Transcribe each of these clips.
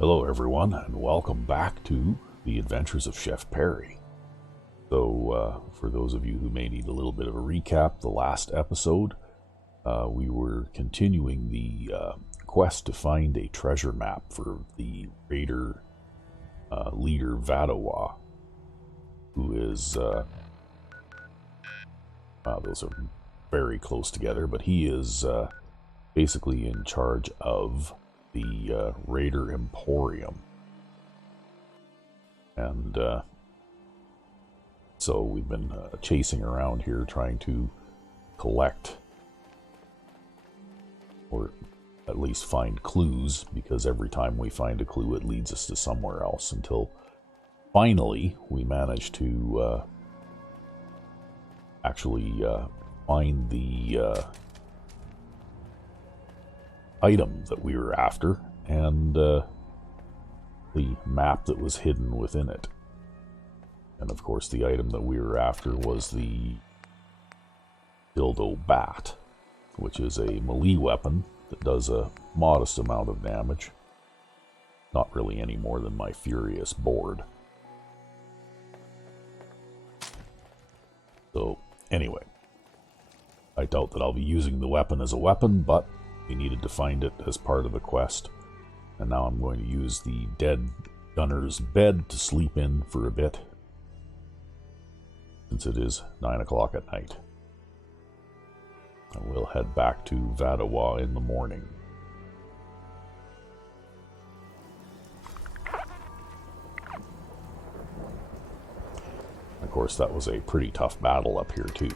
Hello, everyone, and welcome back to The Adventures of Chef Perry. So, for those of you who may need a little bit of a recap, the last episode, we were continuing the quest to find a treasure map for the raider leader Vadawa, who is, those are very close together, but he is basically in charge of the Raider Emporium. And so we've been chasing around here trying to collect, or at least find clues, because every time we find a clue it leads us to somewhere else, until finally we manage to actually find the item that we were after, and the map that was hidden within it. And of course the item that we were after was the dildo bat, which is a melee weapon that does a modest amount of damage. Not really any more than my furious board. So anyway, I doubt that I'll be using the weapon as a weapon, but we needed to find it as part of the quest. And now I'm going to use the dead gunner's bed to sleep in for a bit, since it is 9 o'clock at night. And we'll head back to Vadawa in the morning. Of course, that was a pretty tough battle up here too.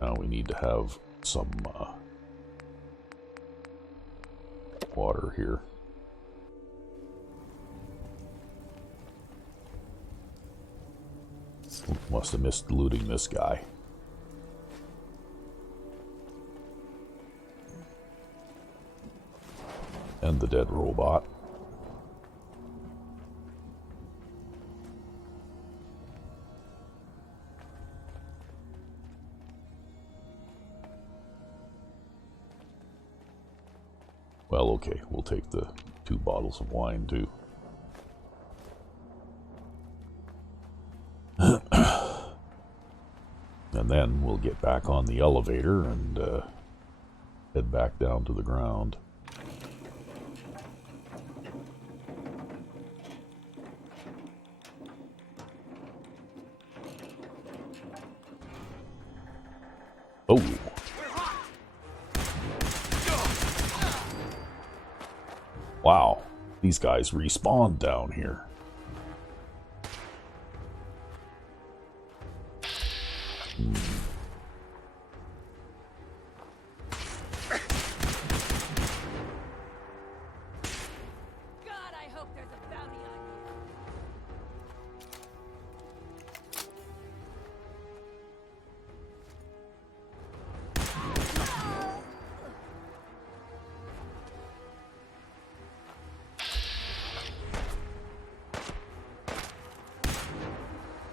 Now we need to have some water here. Must have missed looting this guy. And the dead robot. Well, okay, we'll take the 2 bottles of wine too. And then we'll get back on the elevator and head back down to the ground. Oh! Wow, these guys respawn down here. God, I hope there's a bounty on you.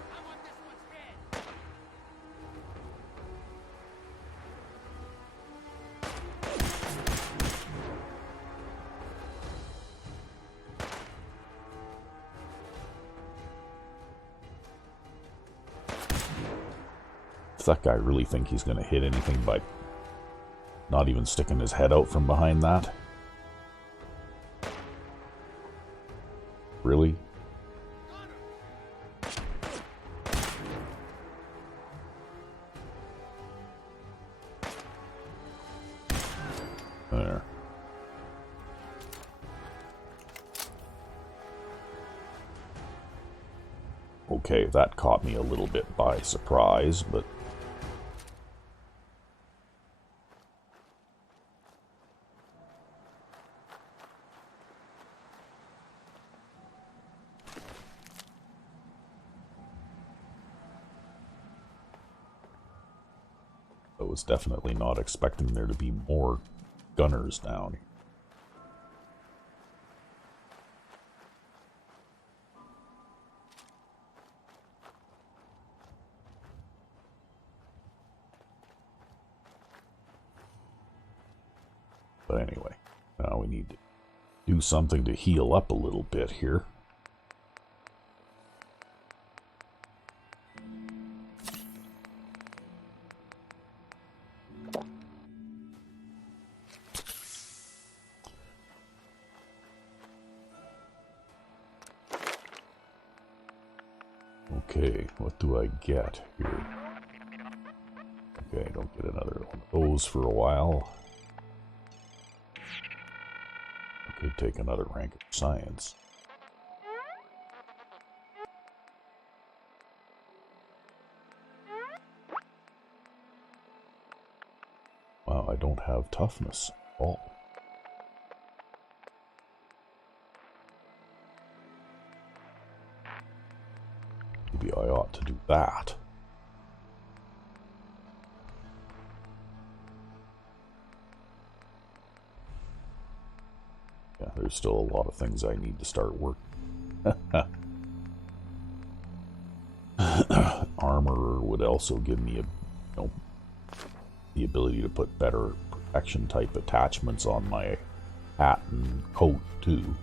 I want this one's head. Does that guy really think he's going to hit anything by not even sticking his head out from behind that? Really? There. Okay, that caught me a little bit by surprise, but I was definitely not expecting there to be more gunners down. But anyway, now we need to do something to heal up a little bit here. Okay, what do I get here? Okay, don't get another one of those for a while. I could take another rank of science. Wow, I don't have toughness at all. Maybe I ought to do that. Yeah, there's still a lot of things I need to start working. Armor would also give me the ability to put better protection type attachments on my hat and coat too.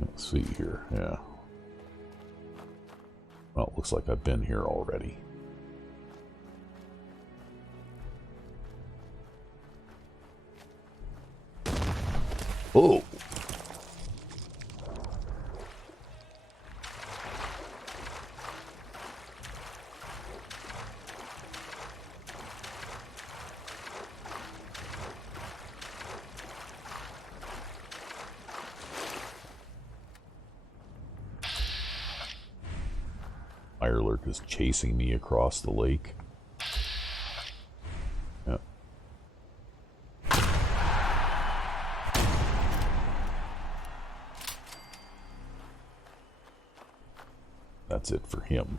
Let's see here, yeah. Well, it looks like I've been here already. Oh! Mirelurk is chasing me across the lake. Yeah. That's it for him.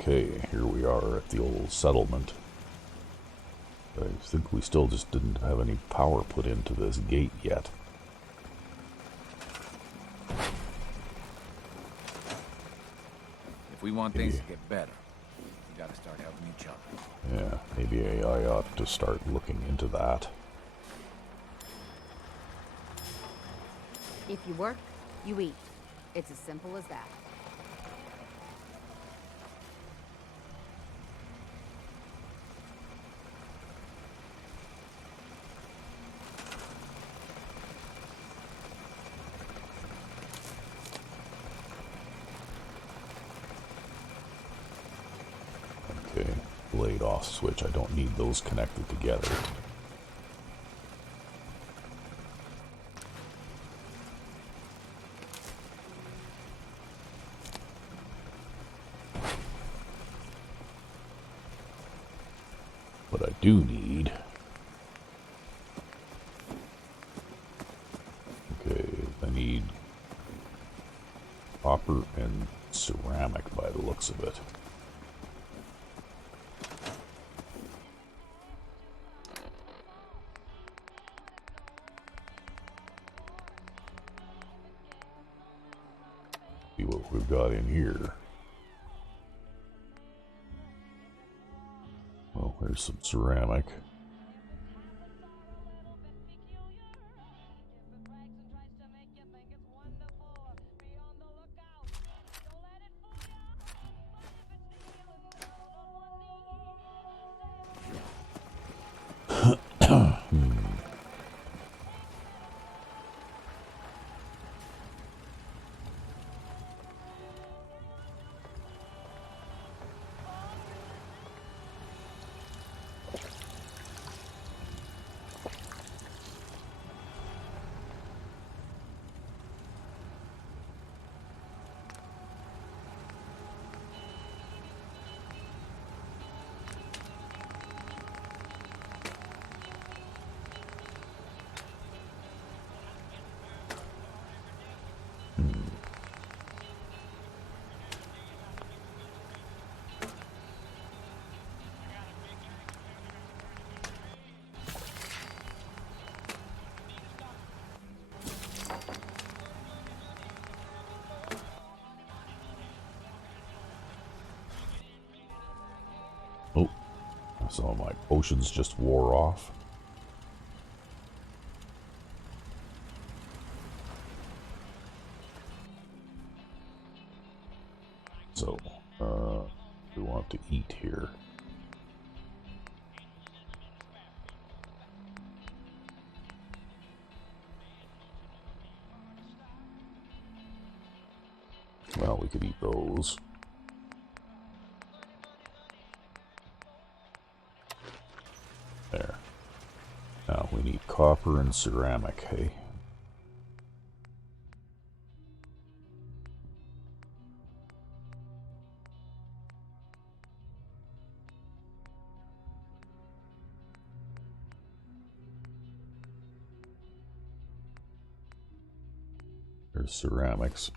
Okay, here we are at the old settlement. I think we still just didn't have any power put into this gate yet. If we want things to get better, we gotta start helping each other. Yeah, maybe I ought to start looking into that. If you work, you eat. It's as simple as that. Okay, blade off switch. I don't need those connected together. What I do need... Okay, I need copper and ceramic by the looks of it. what we've got in here. Well, there's some ceramic. Oh, some of my potions just wore off. So, we want to eat here. Well, we could eat those. There. Now we need copper and ceramic, hey? There's ceramics.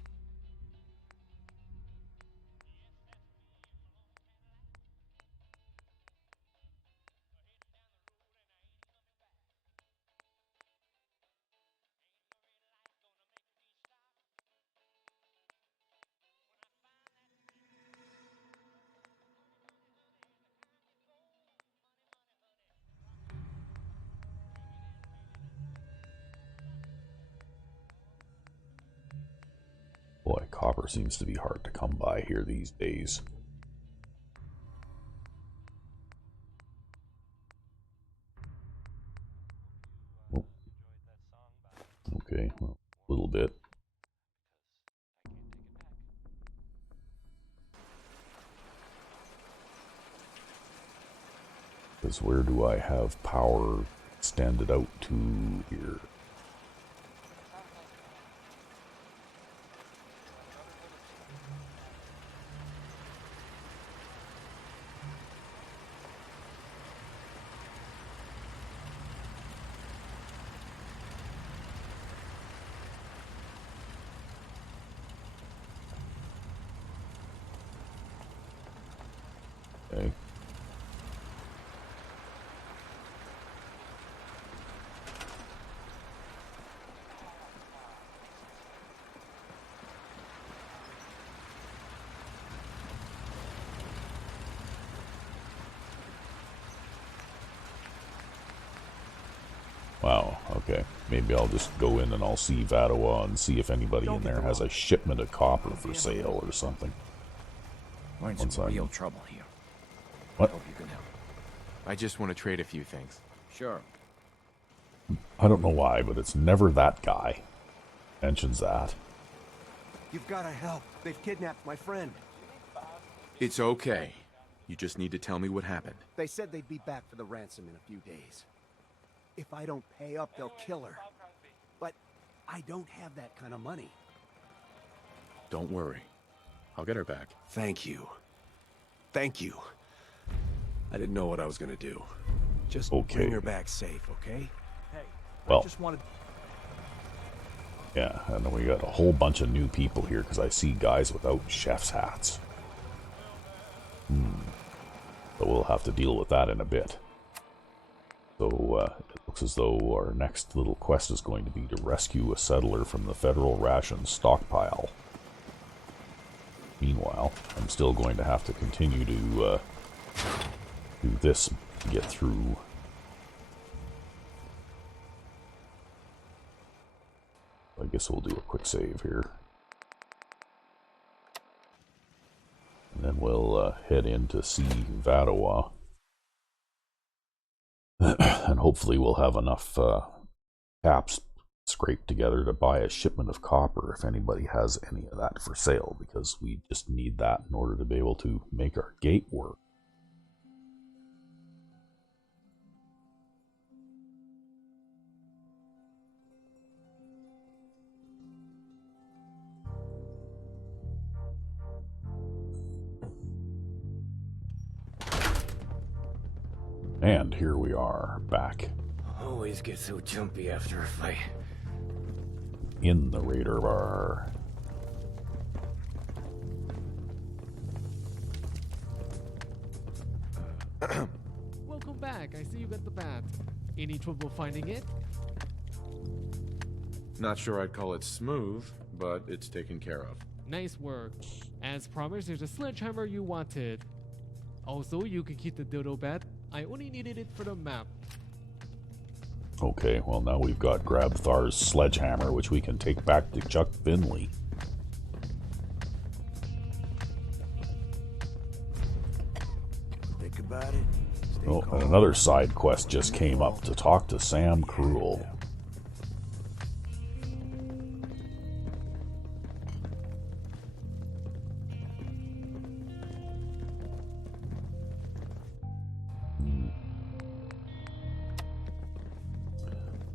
Boy, copper seems to be hard to come by here these days. Oh. Okay, well, a little bit. Because where do I have power extended out to here? Okay. Wow, okay. Maybe I'll just go in and I'll see Vadawa and see if anybody in there has a shipment of copper for sale or something. We're in some real trouble here. What? Hope you can help. I just want to trade a few things. Sure. I don't know why, but it's never that guy mentions that. You've got to help. They've kidnapped my friend. It's okay. You just need to tell me what happened. They said they'd be back for the ransom in a few days. If I don't pay up, they'll kill her. But I don't have that kind of money. Don't worry. I'll get her back. Thank you. Thank you. I didn't know what I was gonna do. Just bring her back safe, okay? Hey, well, I just wanted... Yeah, and then we got a whole bunch of new people here because I see guys without chef's hats. So we'll have to deal with that in a bit. So it looks as though our next little quest is going to be to rescue a settler from the federal ration stockpile. Meanwhile, I'm still going to have to continue to do this to get through. I guess we'll do a quick save here. And then we'll head in to see Vadawa. And hopefully we'll have enough caps scraped together to buy a shipment of copper if anybody has any of that for sale, because we just need that in order to be able to make our gate work. And here we are, back Always get so jumpy after a fight. in the Raider Bar. Welcome back. I see you got the bat. Any trouble finding it? Not sure I'd call it smooth, but it's taken care of. Nice work. As promised, there's a sledgehammer you wanted. Also, you can keep the dildo bat. I only needed it for the map. Okay, well now we've got Grabthar's sledgehammer, which we can take back to Chuck Finley. Think about it. Stay Oh, calm. and another side quest just came up to talk to Sam Cruel.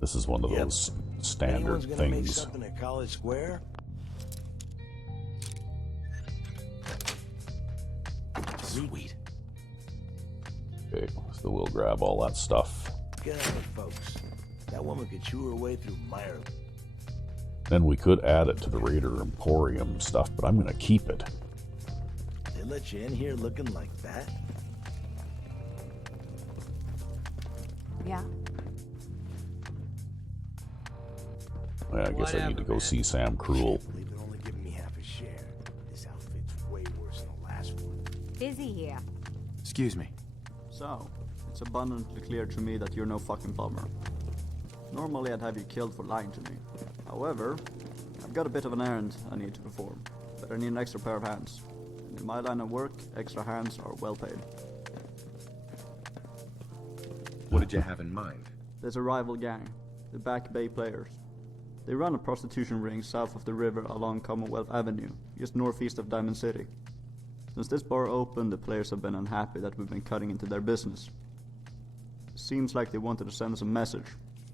This is one of those standard Anyone's gonna make things. something at College Square? Sweet. Okay, so we'll grab all that stuff. Get on it, folks. That woman could chew her way through Meyer. Then we could add it to the Raider Emporium stuff, but I'm going to keep it. They let you in here looking like that? Yeah? I guess I need to go see Sam Cruel. Can't believe they're only giving me half a share. This outfit's way worse than the last one. Busy here. Excuse me. So, it's abundantly clear to me that you're no fucking plumber. Normally I'd have you killed for lying to me. However, I've got a bit of an errand I need to perform, but I need an extra pair of hands. And in my line of work, extra hands are well paid. What did you have in mind? There's a rival gang, the Back Bay Players. They run a prostitution ring south of the river along Commonwealth Avenue, just northeast of Diamond City. Since this bar opened, the players have been unhappy that we've been cutting into their business. It seems like they wanted to send us a message.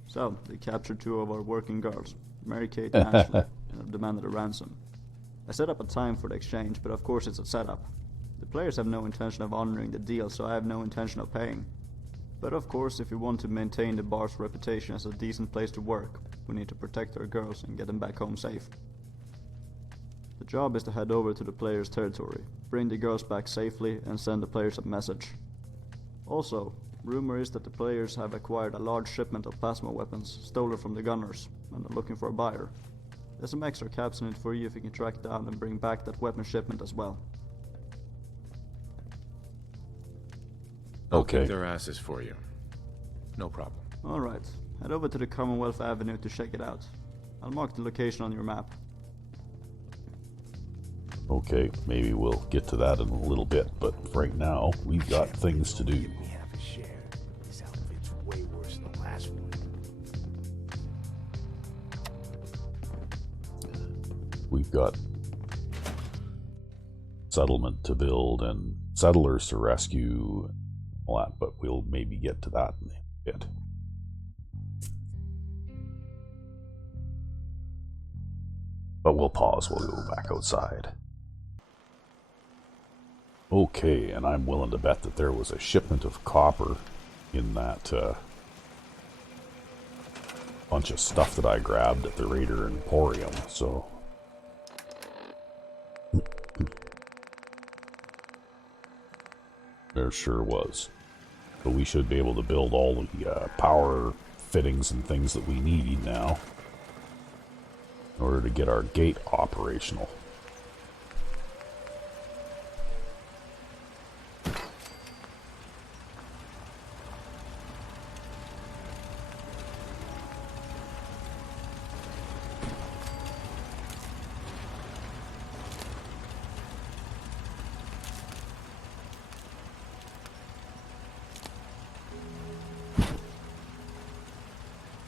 So, they captured two of our working girls, Mary Kate and Ashley, and demanded a ransom. I set up a time for the exchange, but of course it's a setup. The players have no intention of honoring the deal, so I have no intention of paying. But of course, if we want to maintain the bar's reputation as a decent place to work, we need to protect our girls and get them back home safe. The job is to head over to the players' territory, bring the girls back safely, and send the players a message. Also, rumor is that the players have acquired a large shipment of plasma weapons stolen from the gunners, and are looking for a buyer. There's some extra caps in it for you if you can track down and bring back that weapon shipment as well. I'll Okay. kick their asses for you. No problem. Alright, head over to the Commonwealth Avenue to check it out. I'll mark the location on your map. Okay, maybe we'll get to that in a little bit, but right now, we've got things to do. Give me half a share. This outfit's way worse than the last one. We've got settlement to build and settlers to rescue, and all that, but we'll maybe get to that in a bit. But we'll pause, we'll go back outside. Okay, and I'm willing to bet that there was a shipment of copper in that bunch of stuff that I grabbed at the Raider Emporium, so... There sure was. But we should be able to build all the power fittings and things that we need now in order to get our gate operational.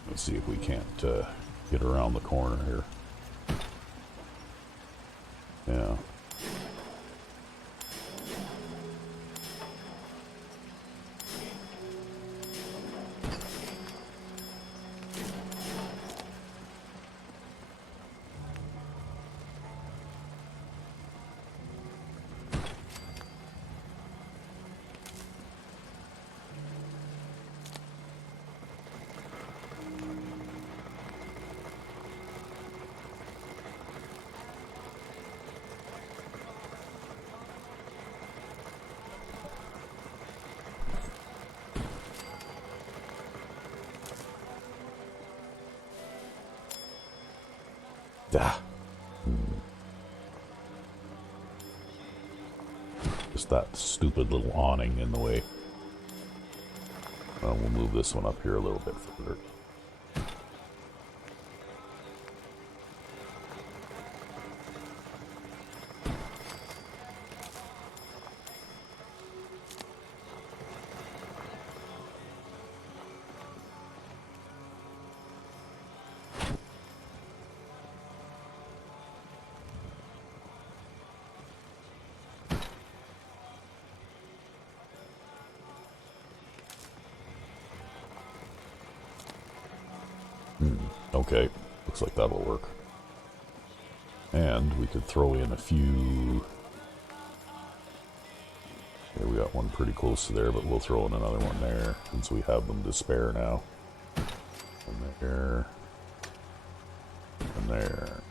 Let's see if we can't get around the corner here. Yeah. Ah. Just that stupid little awning in the way. We'll move this one up here a little bit further. Okay, looks like that'll work. And we could throw in a few... Yeah, we got one pretty close to there, but we'll throw in another one there, since we have them to spare now. And there. And there.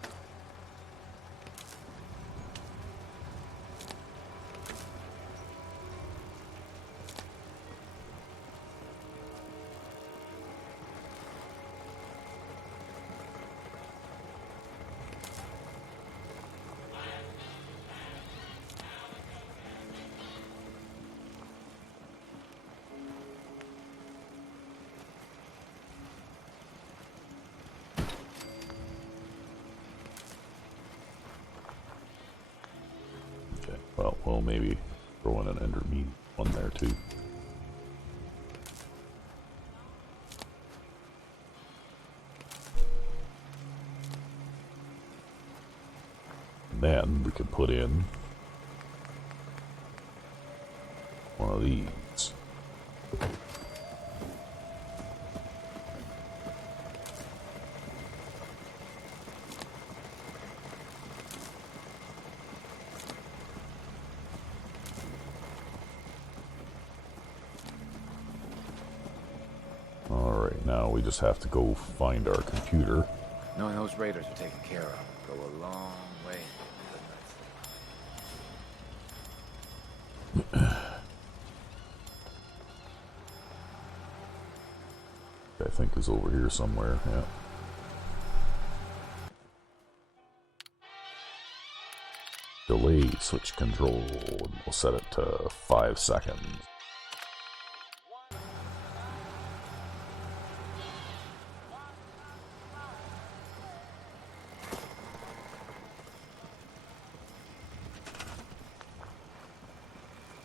Well, we'll maybe throw in an intermediate one there too. And then we could put in one of these. Alright, now we just have to go find our computer. Knowing those raiders are taken care of go a long way. I think is over here somewhere, yeah. Delay switch control, and we'll set it to 5 seconds.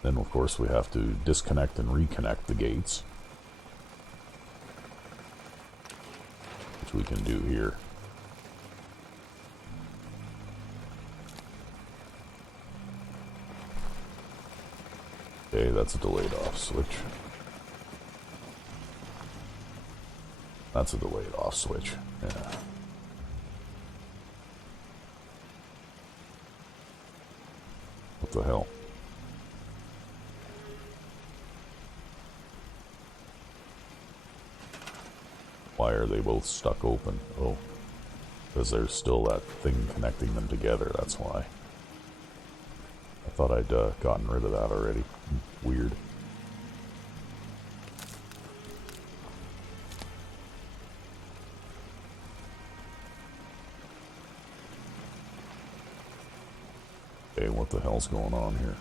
Then of course we have to disconnect and reconnect the gates, which we can do here. Okay, that's a delayed off switch. That's a delayed off switch, yeah. What the hell? Why are they both stuck open? Oh, because there's still that thing connecting them together, that's why. I thought I'd gotten rid of that already. Weird. Okay, what the hell's going on here?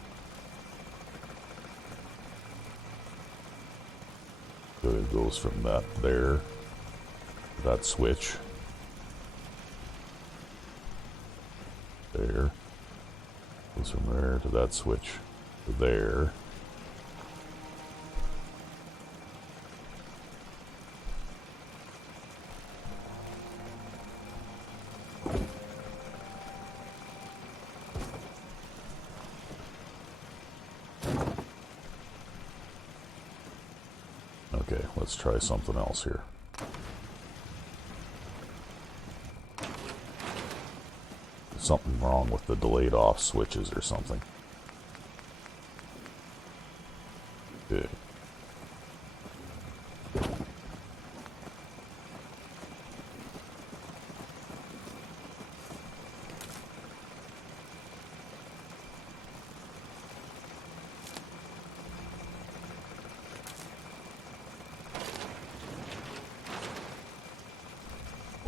So it goes from that there, that switch, there, goes from there to that switch, to there, let's try something else here. Something wrong with the delayed off switches or something. Okay.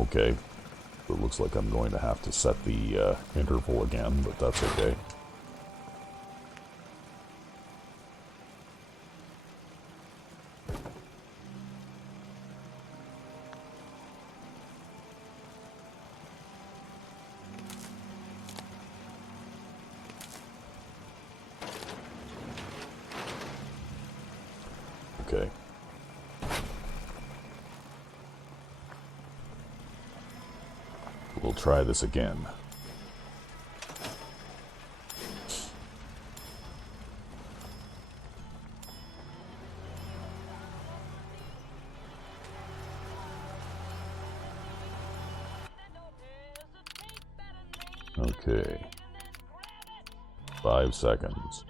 Okay. It looks like I'm going to have to set the interval again, but that's okay. Okay. We'll try this again. Okay. 5 seconds.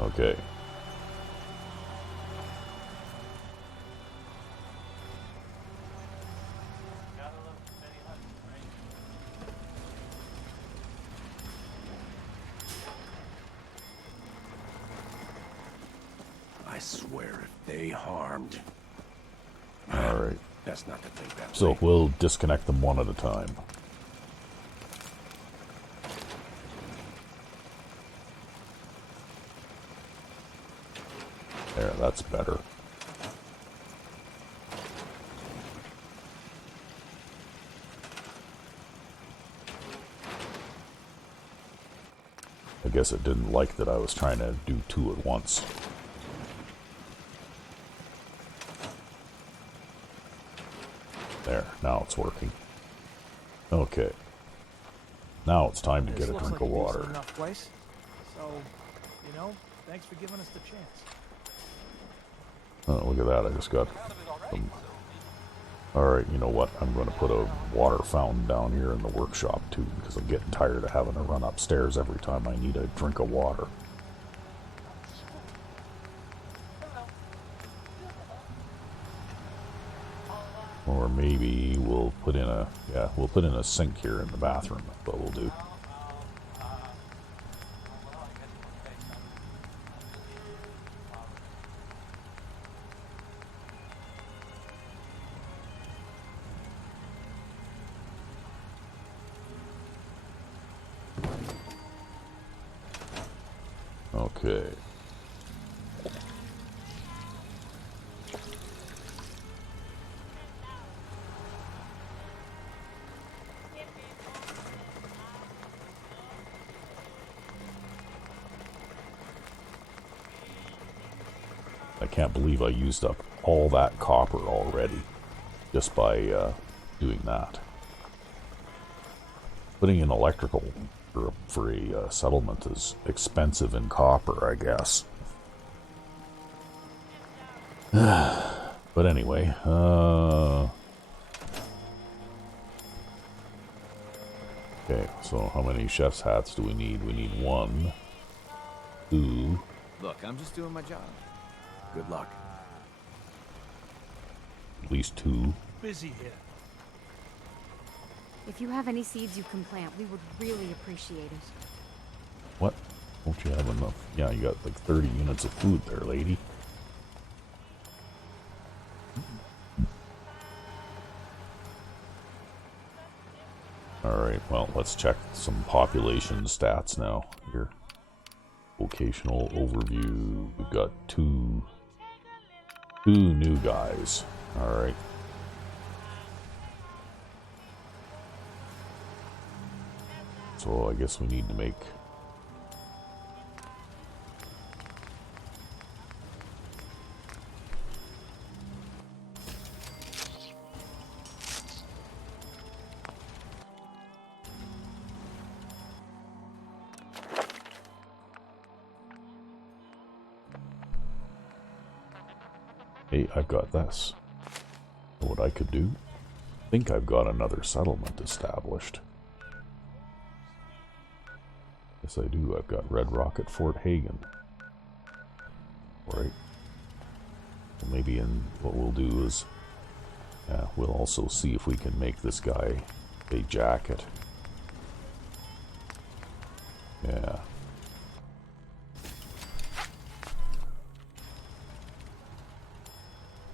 Okay. I swear if they harmed... Alright. That's not to think that So way. we'll disconnect them one at a time. There, that's better. I guess it didn't like that I was trying to do 2 at once. There, now it's working. Okay. Now it's time to get a drink of water. Enough place. So, you know, thanks for giving us the chance. Oh, look at that, I just got some... Alright, you know what? I'm going to put a water fountain down here in the workshop too, because I'm getting tired of having to run upstairs every time I need a drink of water. Or maybe we'll put in a... yeah, we'll put in a sink here in the bathroom. That's what we'll do. Okay. I can't believe I used up all that copper already just by doing that. Putting in electrical for a settlement is expensive in copper, I guess. But anyway, okay, so how many chef's hats do we need? We need 1, 2. Look, I'm just doing my job. Good luck. At least 2. Busy here. If you have any seeds you can plant, we would really appreciate it. What? Won't you have enough? Yeah, you got like 30 units of food there, lady. Alright, well, let's check some population stats now here. Vocational overview. We've got two new guys. Alright. So I guess we need to make... Hey, I've got this. Know what I could do? I think I've got another settlement established. Yes, I do. I've got Red Rock at Fort Hagen. Right. Well, maybe what we'll do is we'll also see if we can make this guy a jacket. Yeah.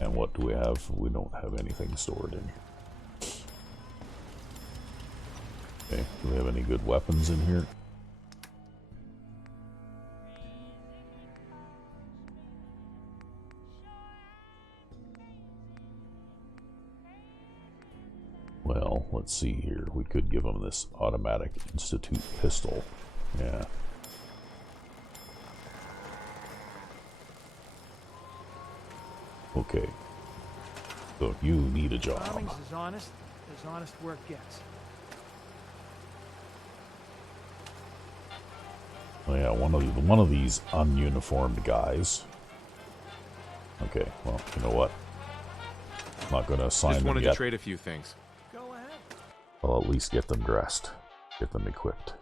And what do we have? We don't have anything stored in here. Okay, do we have any good weapons in here? Well, let's see here. We could give him this automatic Institute pistol. Yeah. Okay. So you need a job. Bombing's as honest work gets. Oh yeah, one of these ununiformed guys. Okay, well, you know what? I'm not going to assign Just them wanted yet. to trade a few things. Go ahead. I'll at least get them dressed, get them equipped.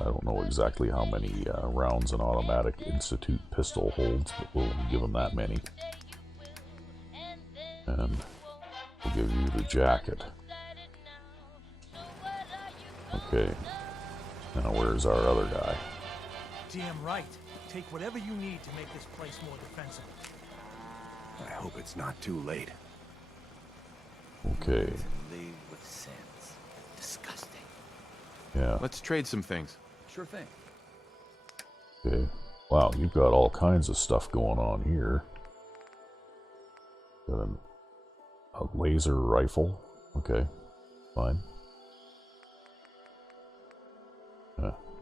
I don't know exactly how many rounds an automatic Institute pistol holds, but we'll give them that many. And we'll give you the jacket. Okay. Now where's our other guy? Damn right. Take whatever you need to make this place more defensible. I hope it's not too late. Okay. Live with sense. Disgusting. Yeah. Let's trade some things. Sure thing. Okay. Wow, you've got all kinds of stuff going on here. Got a laser rifle. Okay. Fine.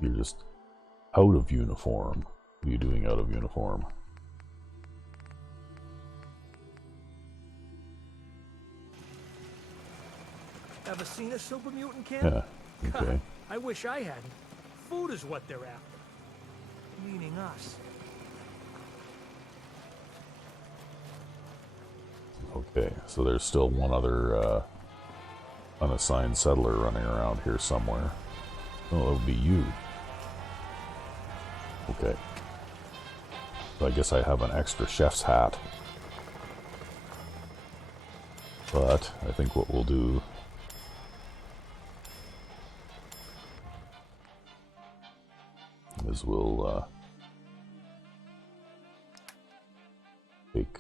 You're just out of uniform. What are you doing out of uniform? Ever seen a super mutant camp? Yeah. Okay. I wish I hadn't. Food is what they're after. Meaning us. Okay, so there's still one other unassigned settler running around here somewhere. Oh, that would be you. Okay. So I guess I have an extra chef's hat. But I think what we'll do is we'll take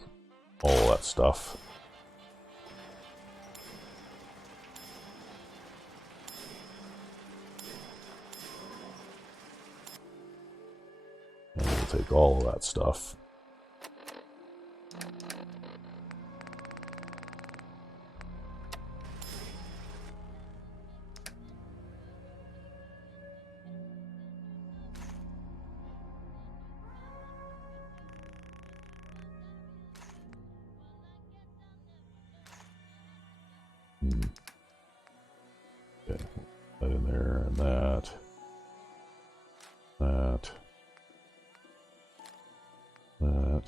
all that stuff. And we'll take all of that stuff. Okay, that in there and that. That. That.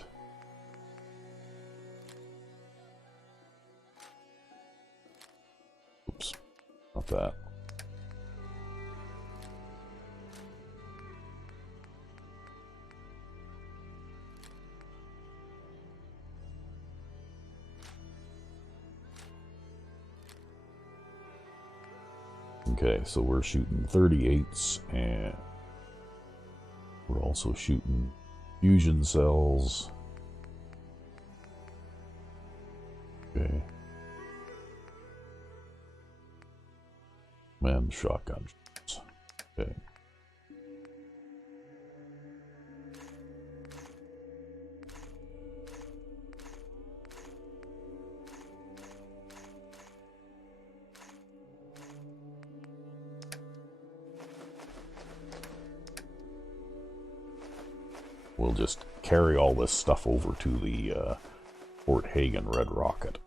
Oops, not that. Okay, so we're shooting 38s, and we're also shooting fusion cells. Okay. And shotgun shots. Okay. We'll just carry all this stuff over to the Fort Hagen Red Rocket.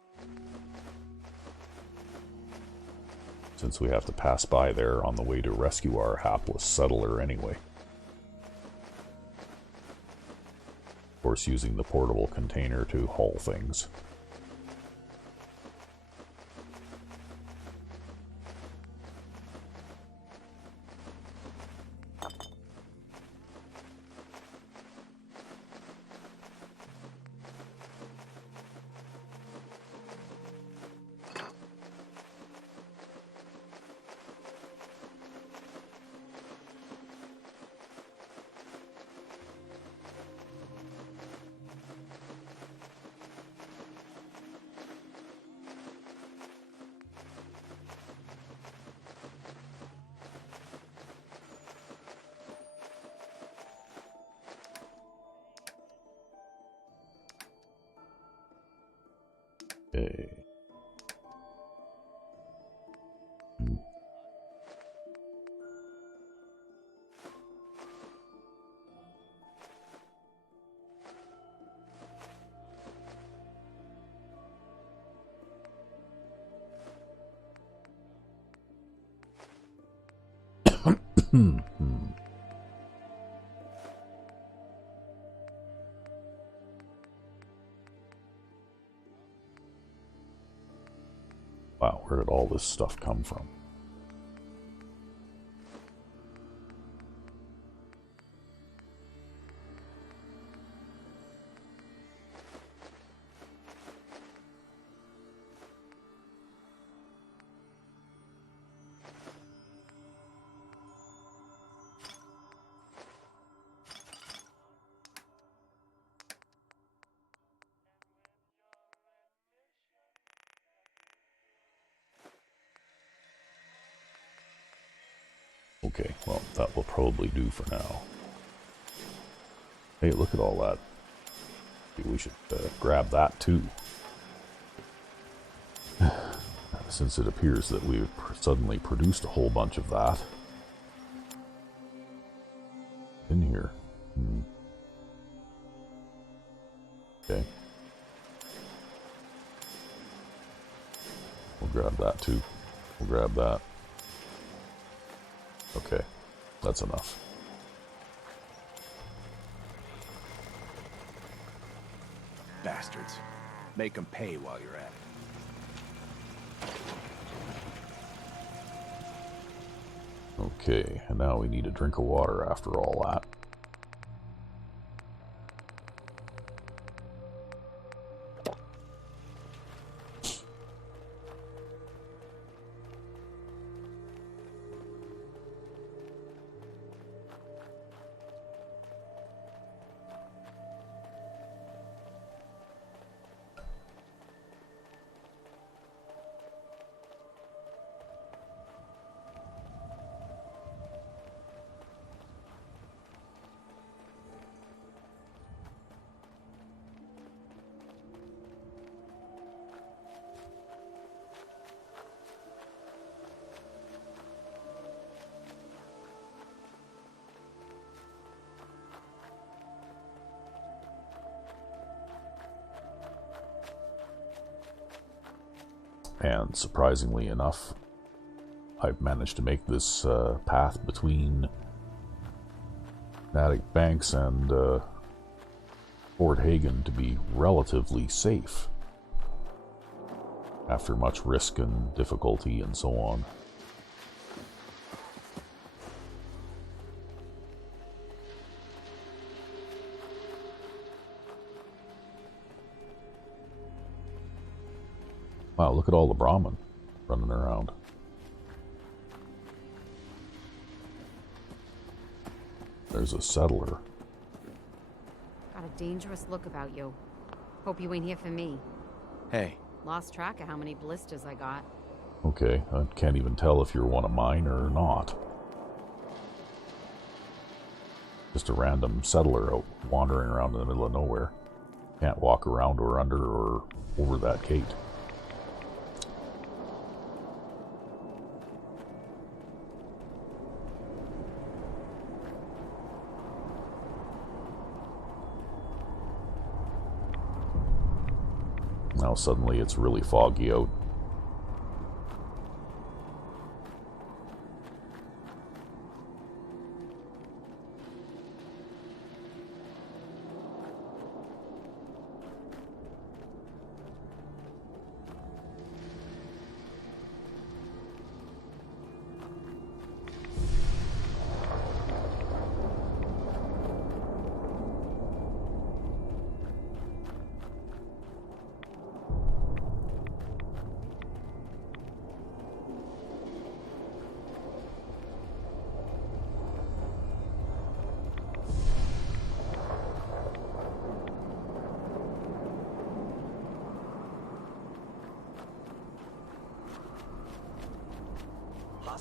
since we have to pass by there on the way to rescue our hapless settler anyway. Of course, using the portable container to haul things. Okay. Wow, where did all this stuff come from? Okay, well, that will probably do for now. Hey, look at all that. Maybe we should grab that too. Since it appears that we've suddenly produced a whole bunch of that in here. Okay. We'll grab that too. We'll grab that. Okay, that's enough. Bastards. Make them pay while you're at it. Okay, and now we need a drink of water after all that. And surprisingly enough, I've managed to make this path between Natick Banks and Fort Hagen to be relatively safe after much risk and difficulty and so on. Wow, look at all the Brahmin running around. There's a settler. Got a dangerous look about you. Hope you ain't here for me. Hey. Lost track of how many blisters I got. Okay, I can't even tell if you're one of mine or not. Just a random settler out wandering around in the middle of nowhere. Can't walk around or under or over that gate. Now suddenly it's really foggy out.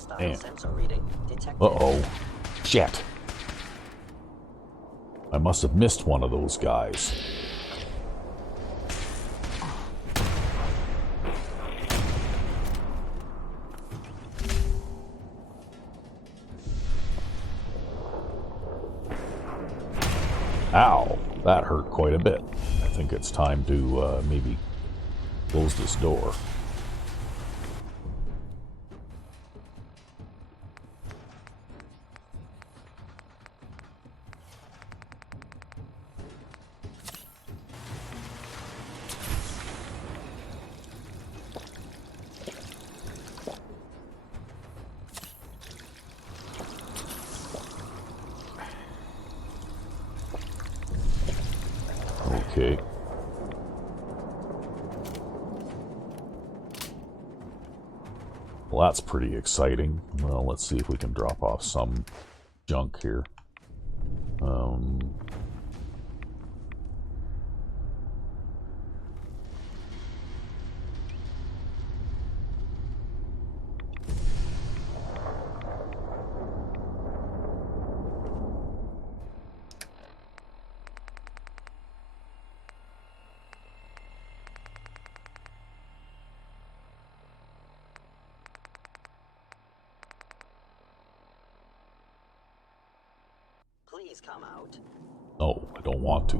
Hostile Damn. sensor reading detected. Uh-oh. Shit. I must have missed one of those guys. Ow, that hurt quite a bit. I think it's time to maybe close this door. Okay. Well, that's pretty exciting. Well, let's see if we can drop off some junk here. Please come out. No, I don't want to.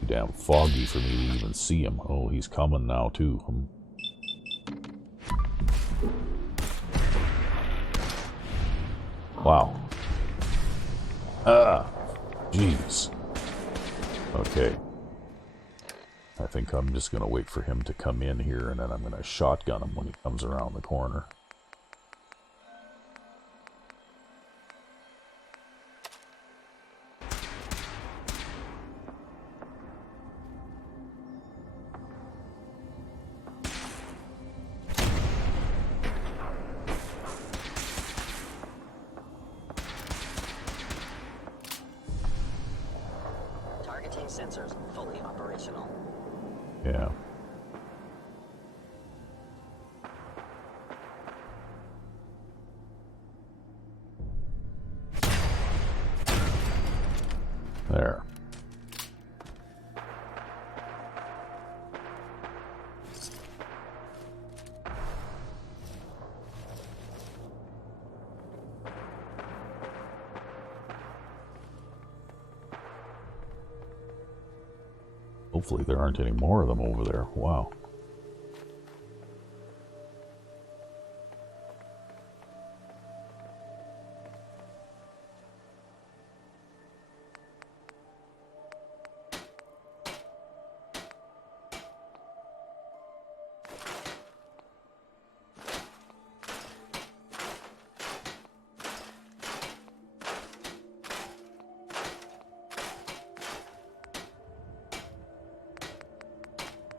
Too damn foggy for me to even see him. Oh, he's coming now, too. Wow. Ah, jeez. Okay. I think I'm just going to wait for him to come in here, and then I'm going to shotgun him when he comes around the corner. Targeting sensors fully operational. Yeah. There. Hopefully there aren't any more of them over there. Wow.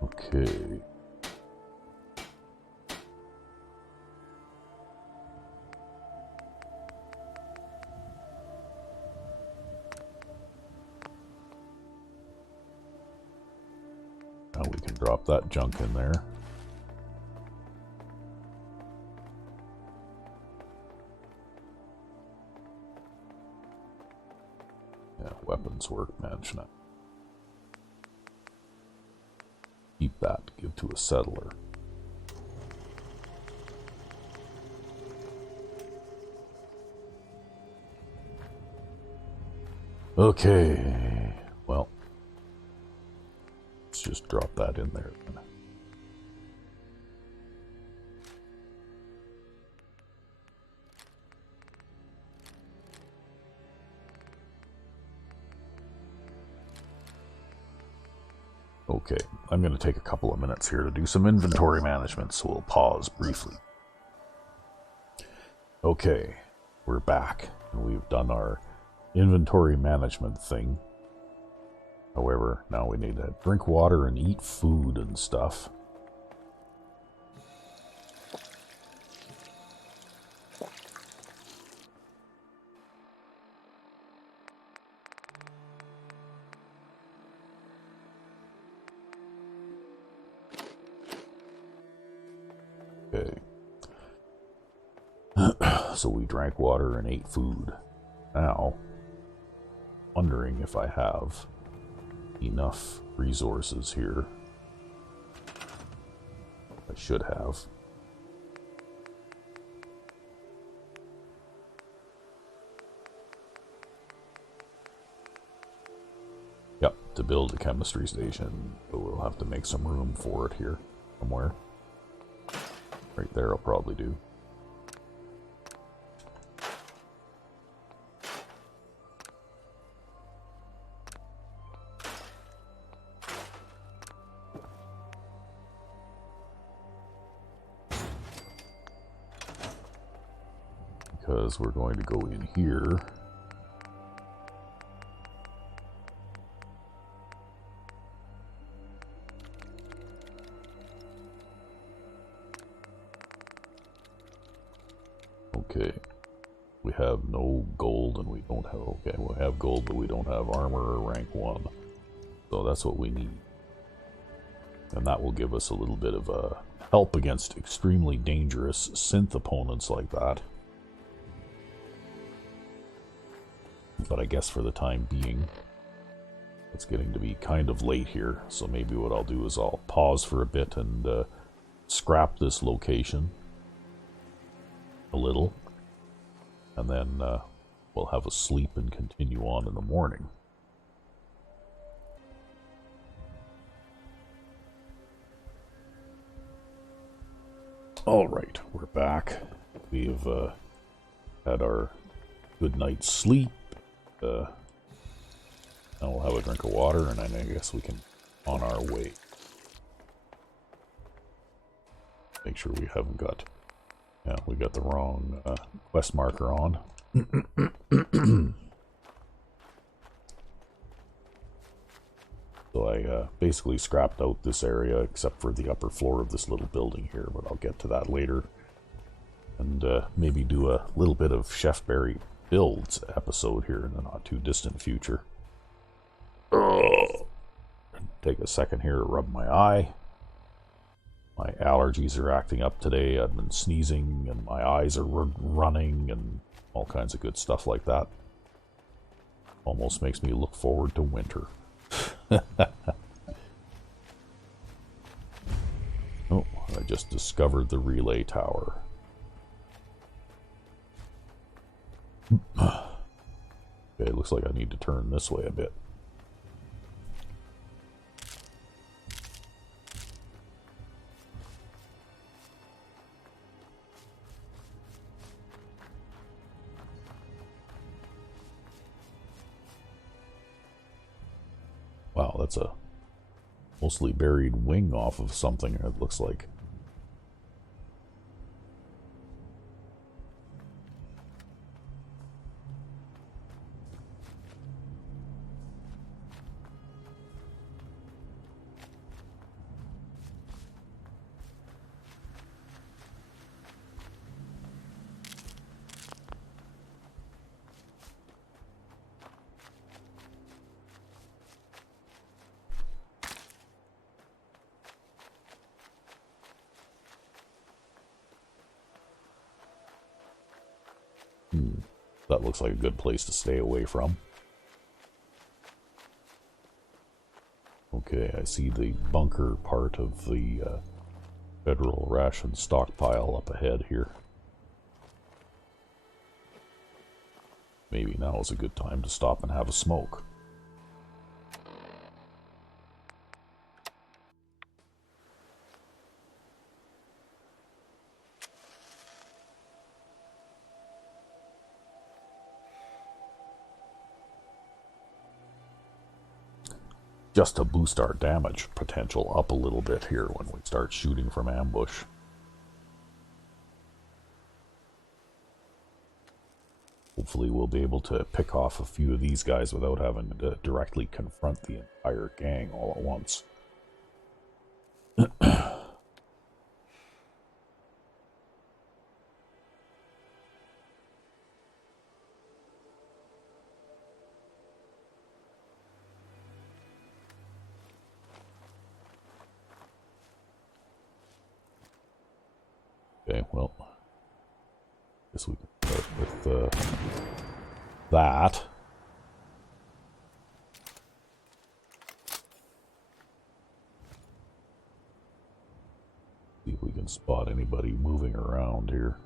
Okay. Now we can drop that junk in there. Yeah, weapons workbench now. Keep that, give to a settler. Okay, well, let's just drop that in there then. Okay, I'm going to take a couple of minutes here to do some inventory management, so we'll pause briefly. Okay, we're back, and we've done our inventory management thing. However, now we need to drink water and eat food and stuff. Okay. So we drank water and ate food. Now, wondering if I have enough resources here. I should have. Yep, to build a chemistry station, but we'll have to make some room for it here somewhere. Right there I'll probably do. Because we're going to go in here. Okay, we have no gold and we don't have, okay, we have gold but we don't have armor or rank 1. So that's what we need. And that will give us a little bit of help against extremely dangerous synth opponents like that. But I guess for the time being, it's getting to be kind of late here. So maybe what I'll do is I'll pause for a bit and scrap this location a little, and then we'll have a sleep and continue on in the morning. All right, we're back. We've had our good night's sleep. Now we'll have a drink of water, and then I guess we can on our way. Make sure we haven't got. Yeah, we got the wrong quest marker on. So I basically scrapped out this area except for the upper floor of this little building here, but I'll get to that later. And maybe do a little bit of Chef Barry Builds episode here in the not too distant future. Take a second here to rub my eye. My allergies are acting up today. I've been sneezing and my eyes are running and all kinds of good stuff like that. Almost makes me look forward to winter. Oh, I just discovered the relay tower. Okay, it looks like I need to turn this way a bit. Wow, that's a mostly buried wing off of something, it looks like. That looks like a good place to stay away from. Okay, I see the bunker part of the federal ration stockpile up ahead here. Maybe now is a good time to stop and have a smoke. Just to boost our damage potential up a little bit here when we start shooting from ambush. Hopefully we'll be able to pick off a few of these guys without having to directly confront the entire gang all at once. Okay, well, guess we can start with that. See if we can spot anybody moving around here.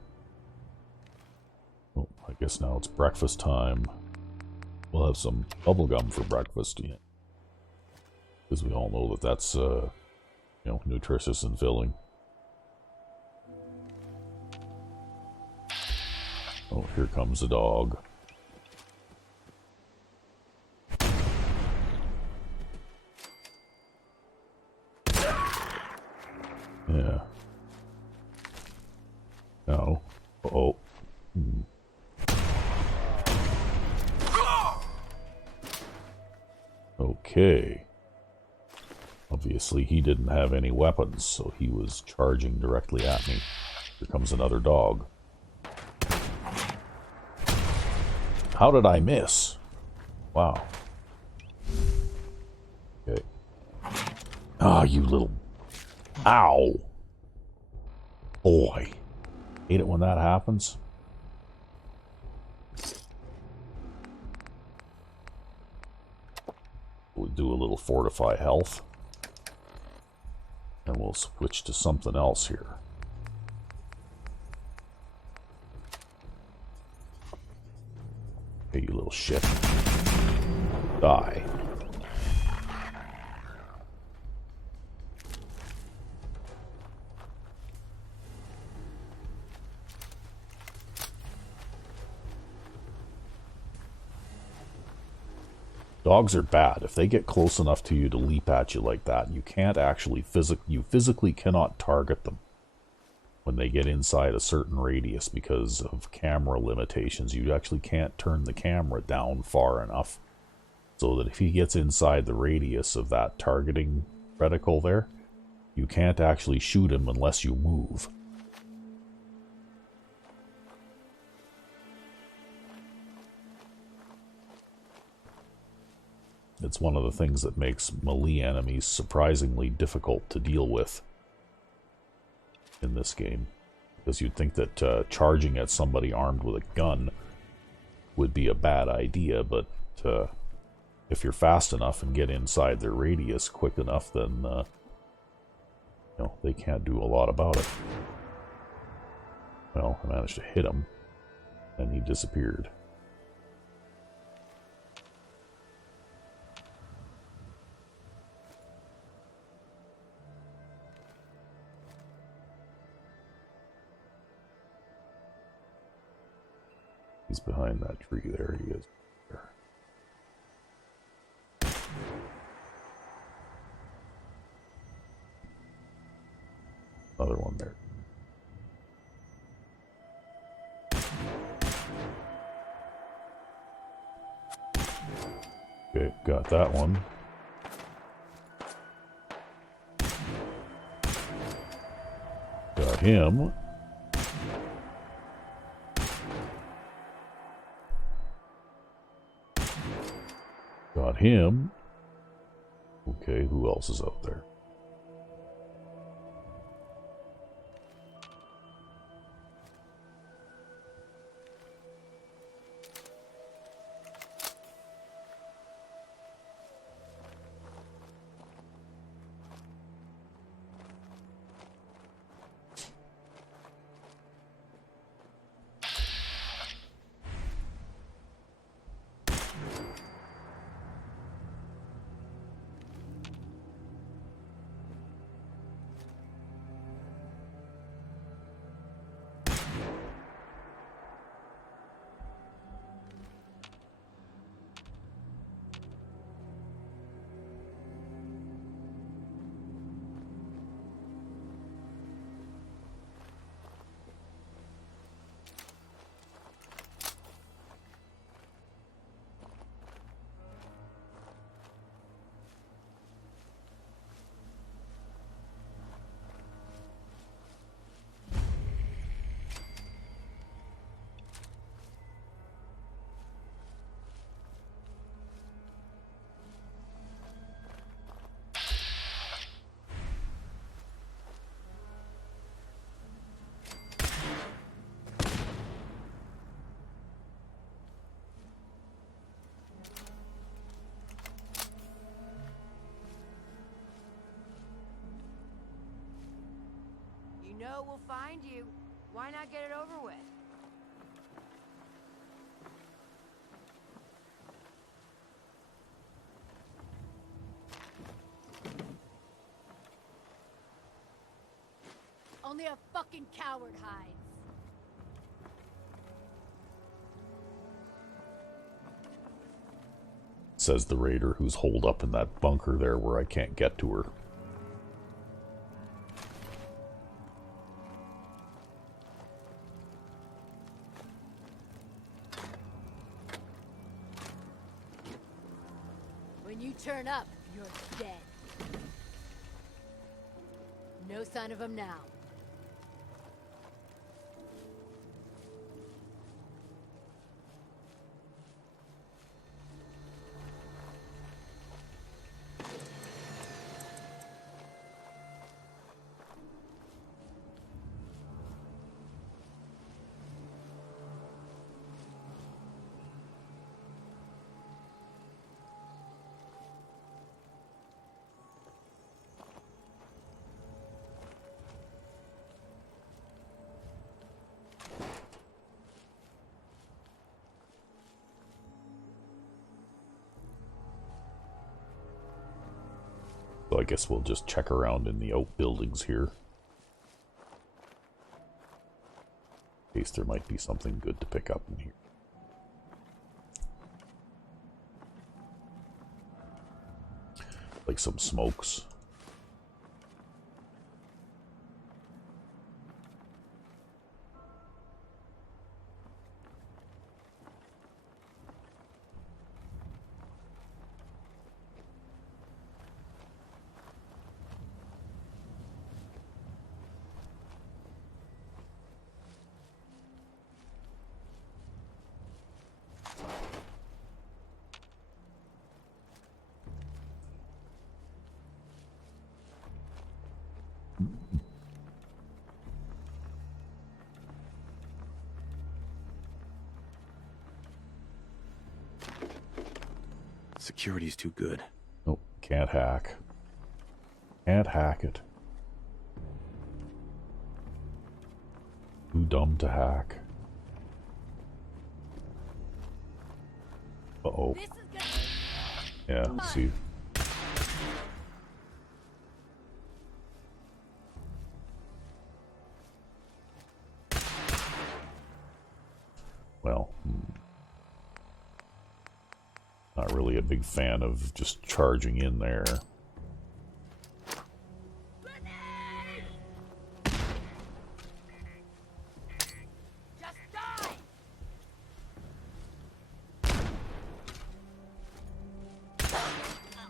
Oh, I guess now it's breakfast time. We'll have some bubblegum for breakfast, yeah. Because we all know that that's, you know, nutritious and filling. Oh, here comes a dog. Yeah. No. Uh-oh. Okay. Obviously, he didn't have any weapons, so he was charging directly at me. Here comes another dog. How did I miss? Wow. Okay. Ah, you little... Ow! Boy. Hate it when that happens. We'll do a little fortify health. And we'll switch to something else here. Hey, you little shit. Die. Dogs are bad. If they get close enough to you to leap at you like that, you can't actually you physically cannot target them when they get inside a certain radius because of camera limitations. You actually can't turn the camera down far enough so that if he gets inside the radius of that targeting reticle there, you can't actually shoot him unless you move. It's one of the things that makes melee enemies surprisingly difficult to deal with in this game. Because you'd think that charging at somebody armed with a gun would be a bad idea, but if you're fast enough and get inside their radius quick enough, then you know, they can't do a lot about it. Well, I managed to hit him, and he disappeared. He's behind that tree. There he is. Another one there. Okay, got that one. Got him. Got him. Okay, who else is out there? know we'll find you. Why not get it over with? Only a fucking coward hides. Says the raider who's holed up in that bunker there where I can't get to her. When you turn up, you're dead. No sign of him now. So I guess we'll just check around in the outbuildings here. In case there might be something good to pick up in here. Like some smokes. Security's too good. Nope, can't hack. Can't hack it. Too dumb to hack. Uh-oh. Yeah, see. Well, not really a big fan of just charging in there.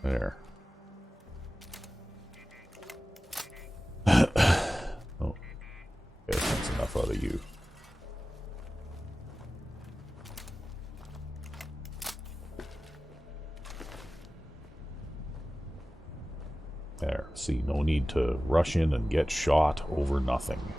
There. Oh. Yeah, that's enough out of you. There. See, no need to rush in and get shot over nothing.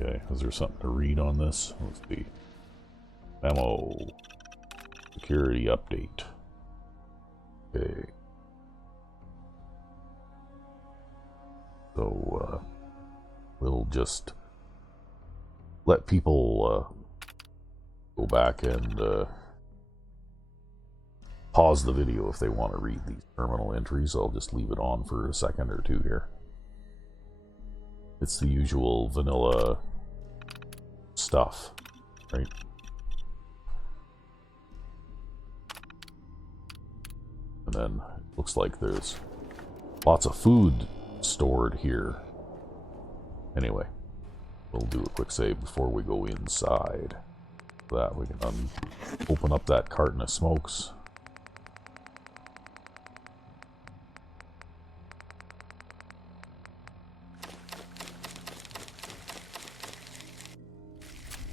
Okay, is there something to read on this? Let's see. Memo. Security update. Okay. So, we'll just let people go back and pause the video if they want to read these terminal entries. I'll just leave it on for a second or two here. It's the usual vanilla stuff, right? And then it looks like there's lots of food stored here. Anyway, we'll do a quick save before we go inside. For that we can open up that carton of smokes.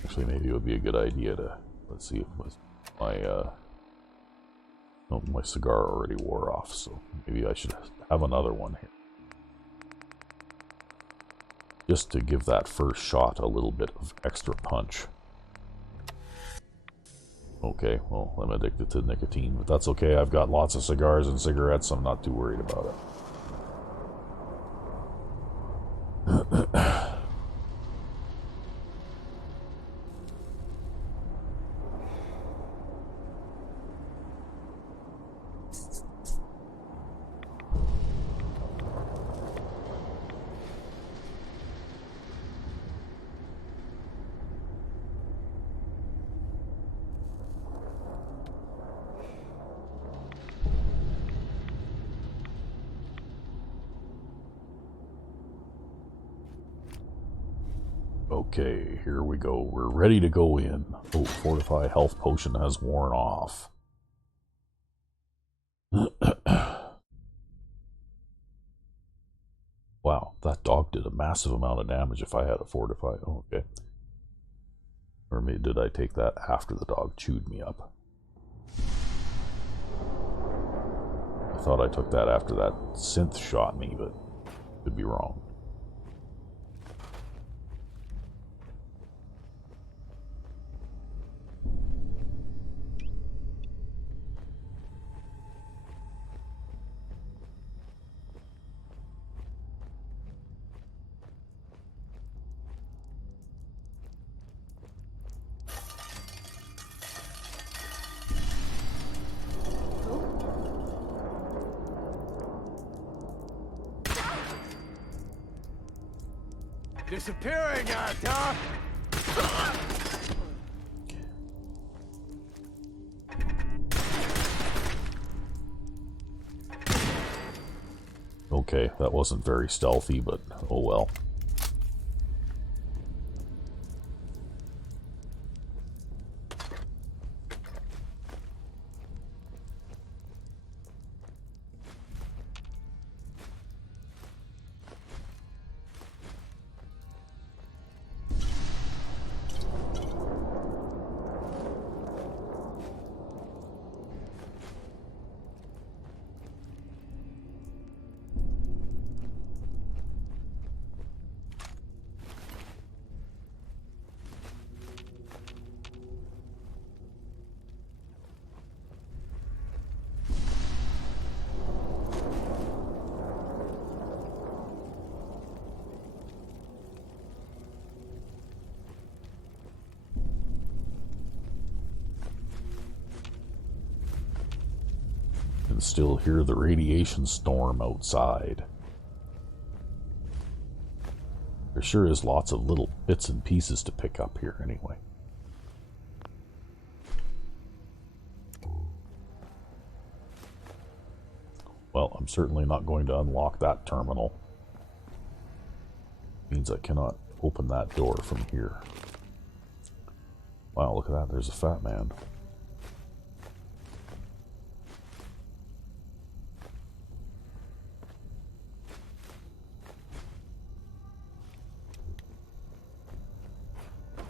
Actually, maybe it would be a good idea to, let's see, it was my no, my cigar already wore off, so maybe I should have another one here. just to give that first shot a little bit of extra punch. Okay, well, I'm addicted to nicotine, but that's okay. I've got lots of cigars and cigarettes, so I'm not too worried about it. Okay, here we go. We're ready to go in. Oh, Fortify Health Potion has worn off. Wow, that dog did a massive amount of damage if I had a Fortify. Oh, okay. Or maybe did I take that after the dog chewed me up? I thought I took that after that synth shot me, but could be wrong. Disappearing, Doc! Okay, that wasn't very stealthy, but oh well. Still hear the radiation storm outside. There sure is lots of little bits and pieces to pick up here anyway. Well, I'm certainly not going to unlock that terminal. Means I cannot open that door from here. Wow, look at that, there's a fat man.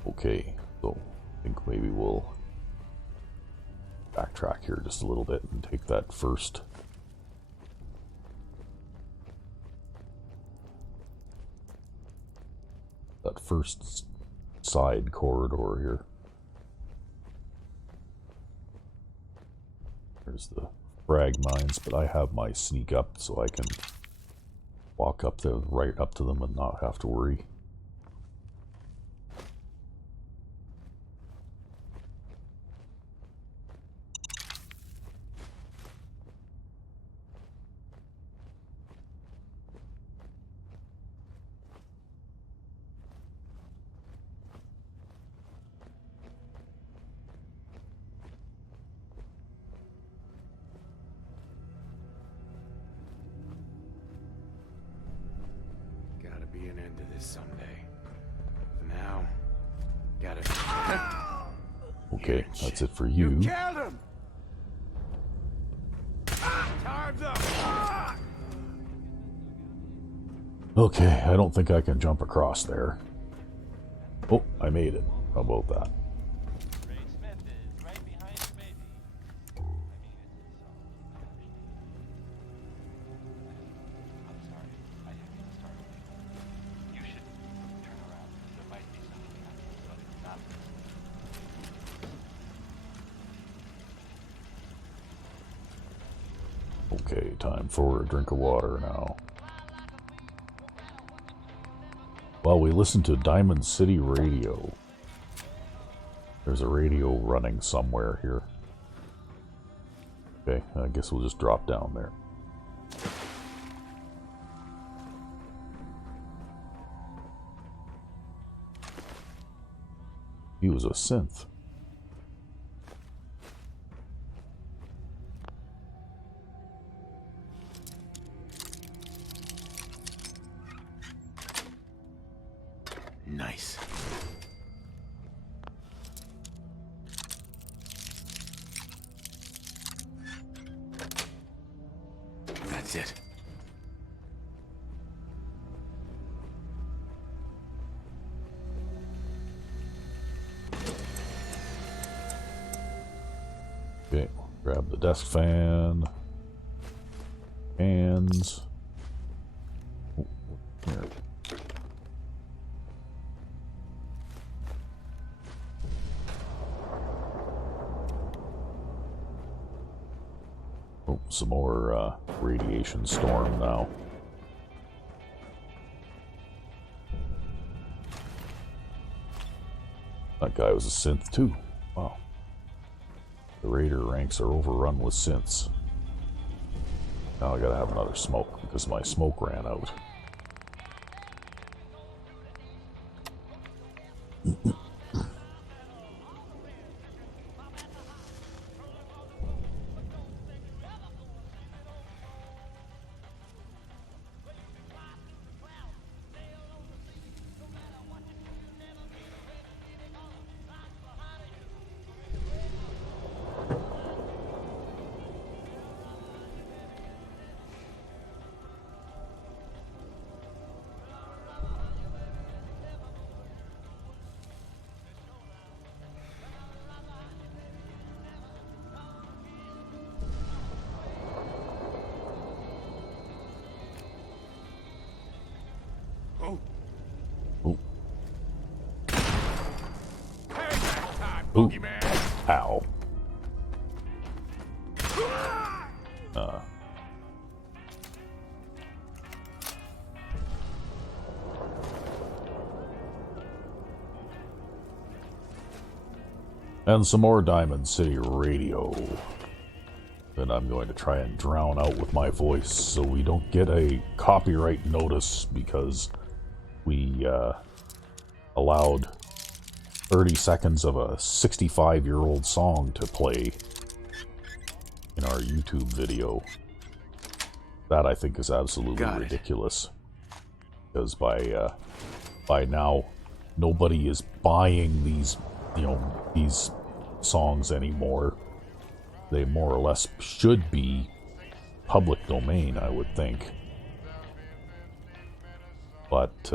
Okay, so I think maybe we'll backtrack here just a little bit and take that first side corridor here. There's the frag mines, but I have my sneak up so I can walk up there, right up to them and not have to worry. Be an end to this someday. For now, gotta. Okay, that's it for you. Killed him! Time's up! Okay, I don't think I can jump across there. Oh, I made it. How about that? Okay, time for a drink of water now. Well, we listen to Diamond City Radio. There's a radio running somewhere here. Okay, I guess we'll just drop down there. He was a synth. Nice. That's it. Okay, grab the desk fan. Hands. Oh, here. Oh, some more radiation storm now. That guy was a synth too. Wow. The raider ranks are overrun with synths. Now I gotta have another smoke because my smoke ran out. Ooh. Ow. And some more Diamond City Radio that I'm going to try and drown out with my voice so we don't get a copyright notice because we allowed 30 seconds of a 65-year-old song to play in our YouTube video. That I think is absolutely ridiculous. Because by now nobody is buying these, these songs anymore. They more or less should be public domain, I would think. But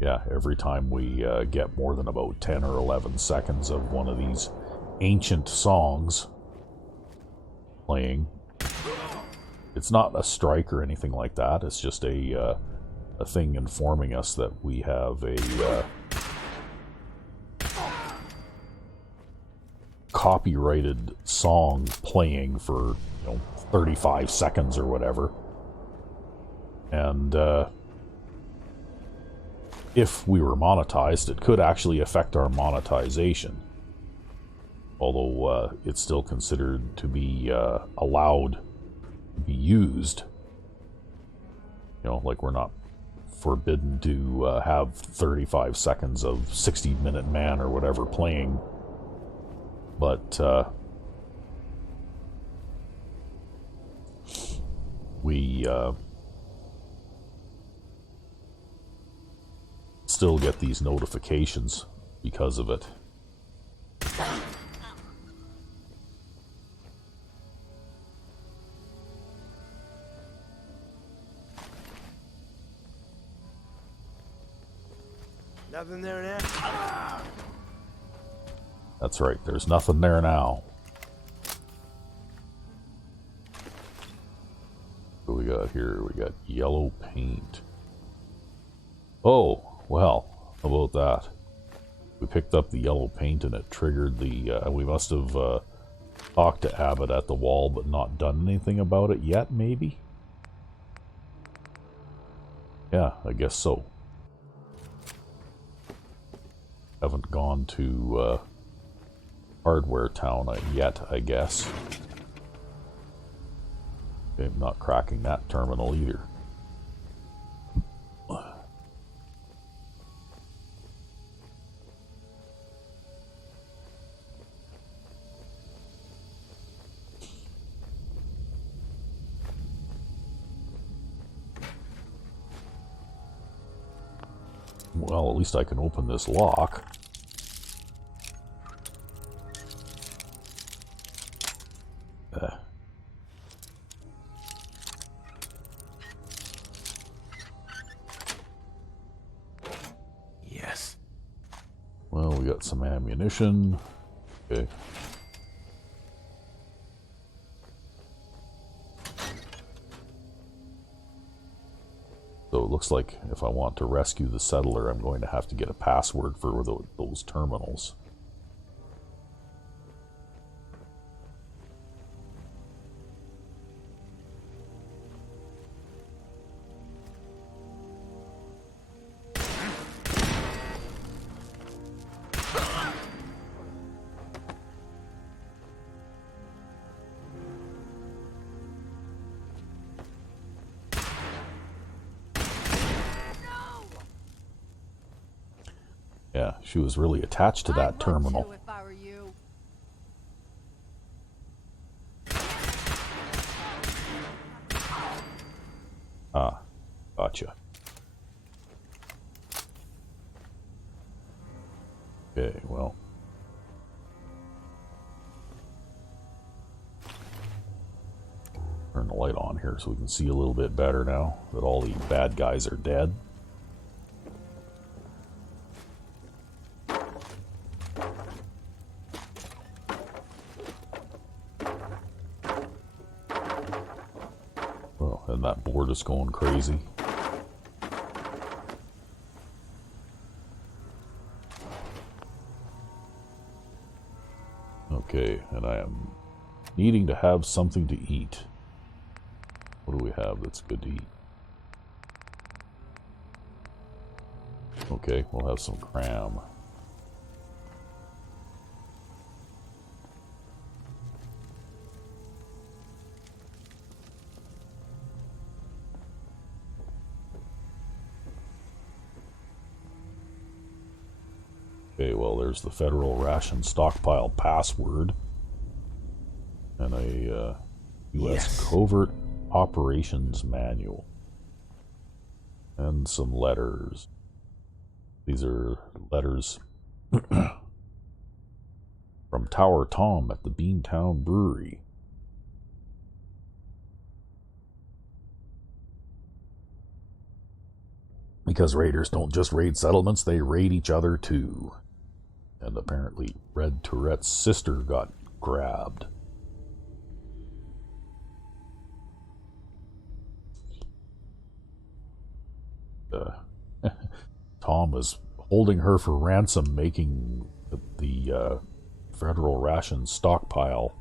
yeah, every time we get more than about 10 or 11 seconds of one of these ancient songs playing, it's not a strike or anything like that. It's just a thing informing us that we have a copyrighted song playing for 35 seconds or whatever. And if we were monetized, it could actually affect our monetization. Although it's still considered to be allowed to be used. Like we're not forbidden to have 35 seconds of 60-Minute Man or whatever playing. But we still get these notifications because of it. Nothing there now. That's right, there's nothing there now. What we got here? We got yellow paint. Oh, well, how about that? We picked up the yellow paint and it triggered the... we must have talked to Abbott at the wall but not done anything about it yet, maybe? Yeah, I guess so. Haven't gone to Hardware Town yet, I guess. I'm not cracking that terminal either. Well, at least I can open this lock. Yes. Well, we got some ammunition. Okay. So it looks like if I want to rescue the settler, I'm going to have to get a password for those terminals. Yeah, she was really attached to that terminal. If I were you. Ah, gotcha. Okay, well. Turn the light on here so we can see a little bit better now that all the bad guys are dead. And that board is going crazy. Okay, and I am needing to have something to eat. What do we have that's good to eat? Okay, we'll have some cram. Okay, well, there's the Federal Ration Stockpile password. And a U.S. Covert Operations Manual. And some letters. These are letters from Tower Tom at the Beantown Brewery. Because raiders don't just raid settlements, they raid each other too. And apparently Red Tourette's sister got grabbed. Tom was holding her for ransom, making the Federal Ration Stockpile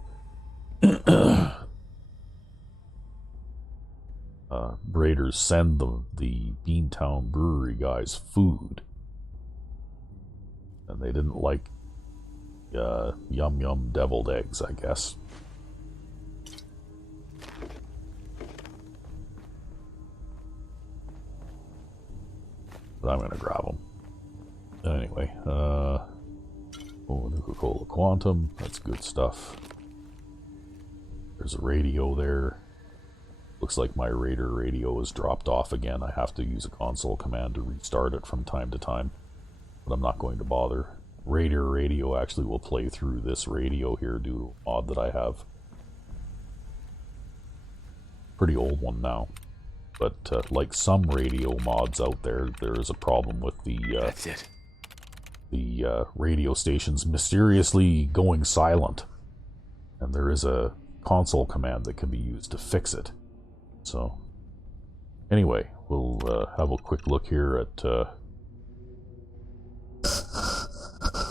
raiders send the Beantown Brewery guys food. And they didn't like yum yum deviled eggs, I guess. But I'm gonna grab them. Anyway, oh, Nuka-Cola Quantum, that's good stuff. There's a radio there. Looks like my Raider radio is dropped off again. I have to use a console command to restart it from time to time. But I'm not going to bother. Raider radio actually will play through this radio here due to a mod that I have. Pretty old one now. But like some radio mods out there, there is a problem with the That's it. The radio stations mysteriously going silent. And there is a console command that can be used to fix it. So, anyway, we'll have a quick look here at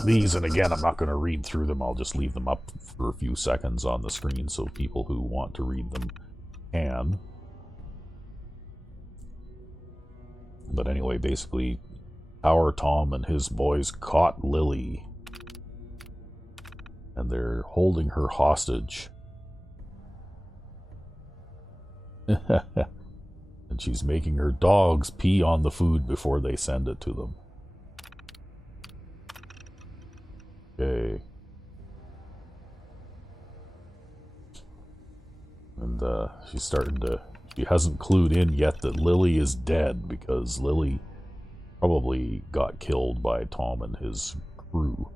these, and again, I'm not going to read through them. I'll just leave them up for a few seconds on the screen so people who want to read them can. But anyway, basically, our Tom and his boys caught Lily, and they're holding her hostage. And she's making her dogs pee on the food before they send it to them. Okay. And she's starting to... She hasn't clued in yet that Lily is dead, because Lily probably got killed by Tom and his crew.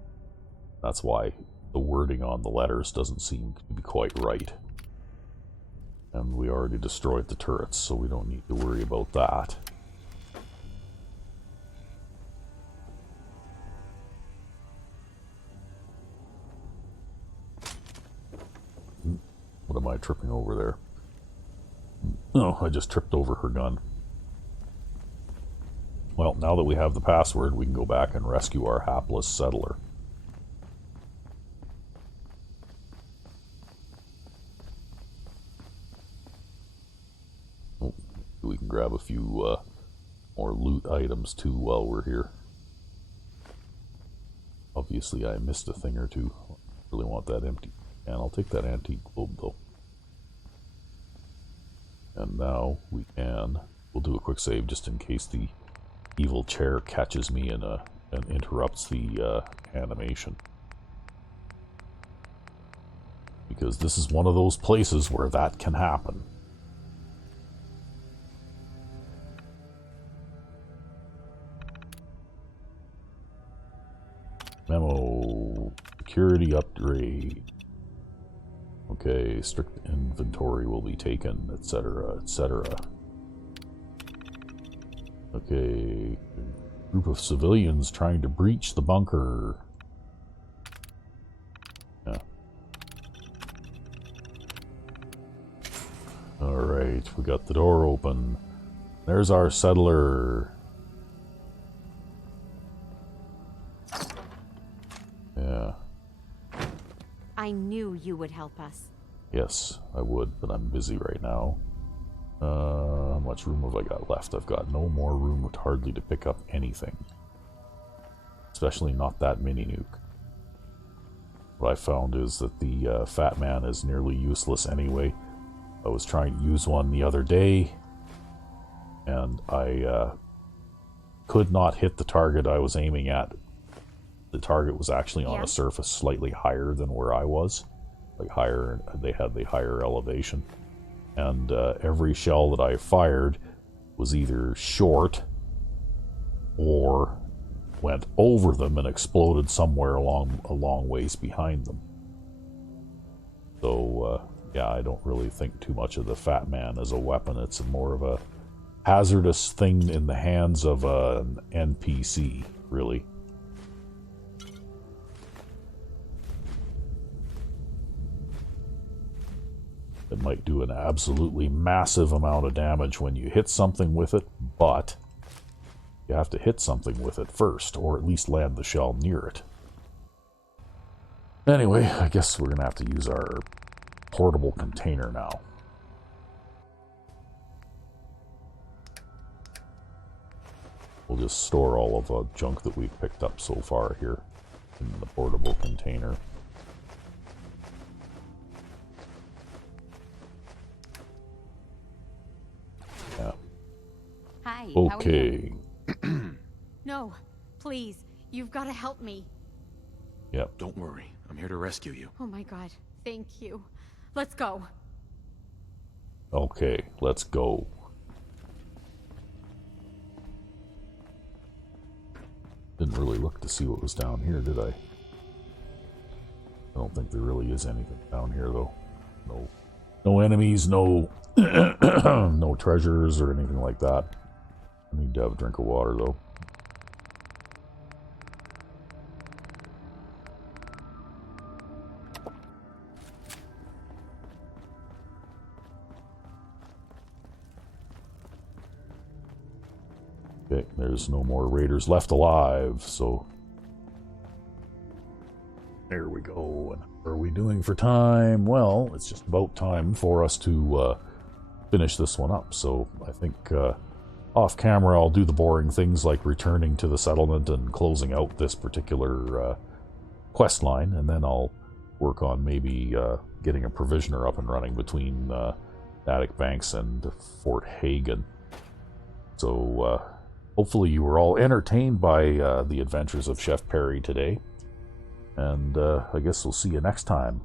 That's why the wording on the letters doesn't seem to be quite right. And we already destroyed the turrets, so we don't need to worry about that. What am I tripping over there? Oh, I just tripped over her gun. Well, now that we have the password, we can go back and rescue our hapless settler. Oh, we can grab a few more loot items too while we're here. Obviously, I missed a thing or two. I really want that empty. And I'll take that antique globe though. And now we can... We'll do a quick save just in case the evil chair catches me and interrupts the animation. Because this is one of those places where that can happen. Memo. Security upgrade. Okay, strict inventory will be taken, etc., etc. Okay, group of civilians trying to breach the bunker. Yeah. Alright, we got the door open. There's our settler. Yeah. I knew you would help us. Yes, I would, but I'm busy right now. How much room have I got left? I've got no more room hardly to pick up anything. Especially not that mini nuke. What I found is that the Fat Man is nearly useless anyway. I was trying to use one the other day, and I could not hit the target I was aiming at. The target was actually on a surface slightly higher than where I was. Like higher, they had the higher elevation. And every shell that I fired was either short or went over them and exploded somewhere a long ways behind them. So, yeah, I don't really think too much of the Fat Man as a weapon. It's more of a hazardous thing in the hands of an NPC, really. It might do an absolutely massive amount of damage when you hit something with it, but you have to hit something with it first, or at least land the shell near it. Anyway, I guess we're going to have to use our portable container now. We'll just store all of the junk that we've picked up so far here in the portable container. Yeah. Hi. Okay. No, please. You've got to help me. Yep. Don't worry. I'm here to rescue you. Oh my god. Thank you. Let's go. Okay, let's go. Didn't really look to see what was down here, did I? I don't think there really is anything down here, though. No enemies, no no treasures or anything like that. I need to have a drink of water, though. Okay, there's no more raiders left alive, so There we go. And what are we doing for time? Well, it's just about time for us to finish this one up. So I think off camera I'll do the boring things like returning to the settlement and closing out this particular quest line, and then I'll work on maybe getting a provisioner up and running between Natick Banks and Fort Hagen. So hopefully you were all entertained by the adventures of Chef Perry today, and I guess we'll see you next time.